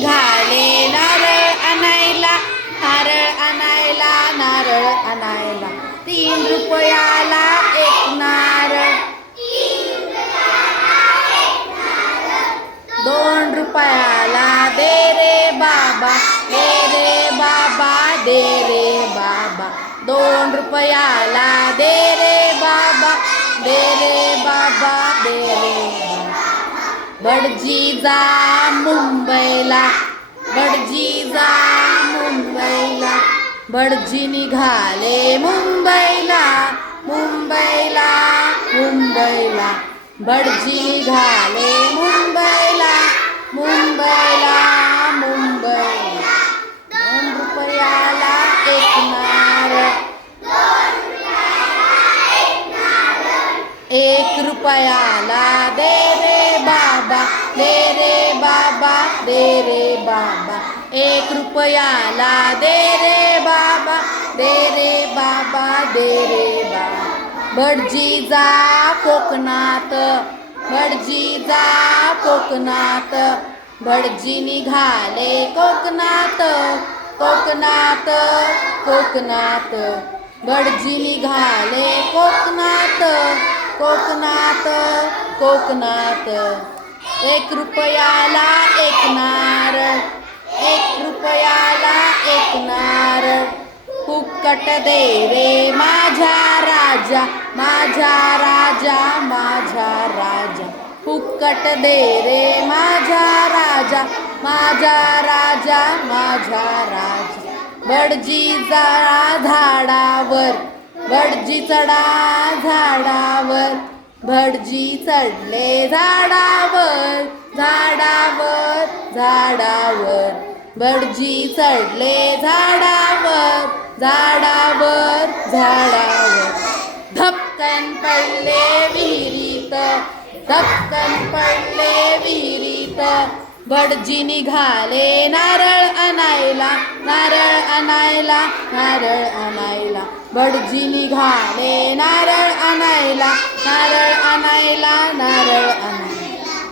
निघाले नारळ आणायला, नारळ आणायला, नारळ आणायला. 3 रुपयाला एक नारळ, 2 रुपयाला दे रे बाबा, दे रे बाबा, दे रे बाबा. 2 रुपयाला दे रे बाबा, दे रे बाबा, दे रे बाबा. भटजी जा मुंबईला, भटजी जा मुंबईला. भटजी निघाले मुंबईला, मुंबईला, मुंबईला. भटजी निघाले मुंबईला, मुंबईला, मुंबईला. 2 रुपयाला एक नारळ, 1 रुपयाला दे रे बाबा, दे रे बाबा, दे रे बाबा. 1 रुपयाला दे रे बाबा, दे रे बाबा, दे रे बाबा. भटजी जा कोकणात, भटजी जा कोकणात. भटजी निघाले कोकणात, कोकणात, कोकणात. भटजी निघाले कोकणात, कोकणात, कोकणात. 1 रुपयाला एक नारळ, 1 रुपयाला एक नारळ. फुकट दे रे माझा राजा, माझा राजा, माझा राजा. फुकट दे रे माझा राजा, माझा राजा, माझा राजा. भटजी चढा झाडावर, भटजी चढा झाडावर. भटजी चढले झाडावर, झाडावर, झाडावर. भटजी चढले झाडावर, झाडावर, झाडावर. धपकन पडले विहिरीत, धपकन पडले विहिरीत. भटजी निघाले नारळ आणायला, नारळ आणायला, नारळ आणायला. भटजी निघाले नारळ आणायला, नारळ आणायला, नारळ आणायला.